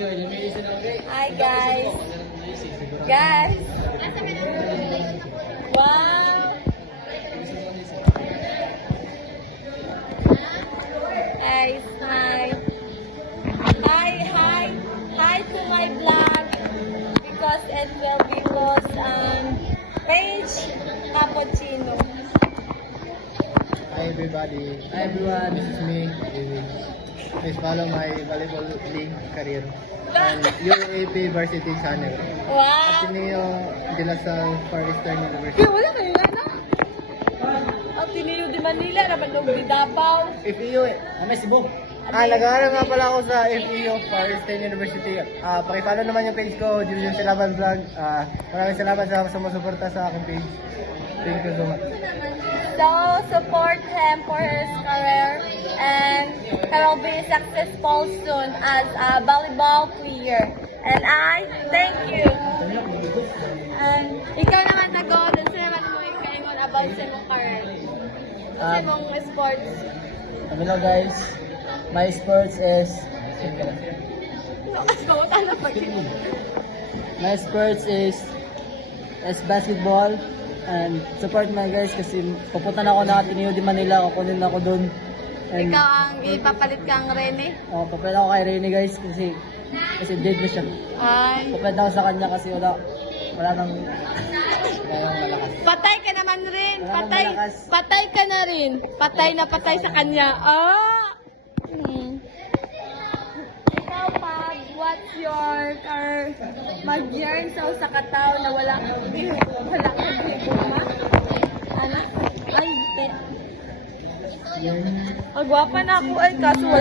Hi guys. Guys. Wow. Guys, hi. Hi to my vlog because it will be post on page Cappuccino. Hi everybody. Hi everyone, this is me. Please follow my volleyball league career on UAP Varsity channel. Wow. At ini yung De La Salle Far Eastern University. Wala kayo na no? Ang tiniyo di Manila, naman nung di Davao. FEU eh. Cebu. Nag-aaral nga pala ako sa FEU Far Eastern University. Pakipollow naman yung page ko, Julian Tilaban Vlog. Maraming salamat sa sumusuporta sa aking page. Thank you so much. So, support him for his career and he will be successful soon as a volleyball player. And I thank you. And ikaw naman nag-go, dun sa naman mo ikaingon about sa mong career. Sa mong sports. Hello guys, my sports is basketball and support my guys kasi pupunta na ako na Ateneo de Manila, kukunin na ako doon. And Ikaw ang ipapalit kang Rene. papalit ako kay Rene guys kasi dead na siya. Ay. Papalit ako sa kanya kasi wala nang malakas. Patay ka naman rin. Wala nang Patay. malakas. Patay ka na rin. Patay na patay sa kanya. Ah! Ikaw, Pag, what's your mag-yarn sa kataw na wala kang diploma? Ano? Ay, Ang gwapa na ako ay kaso wala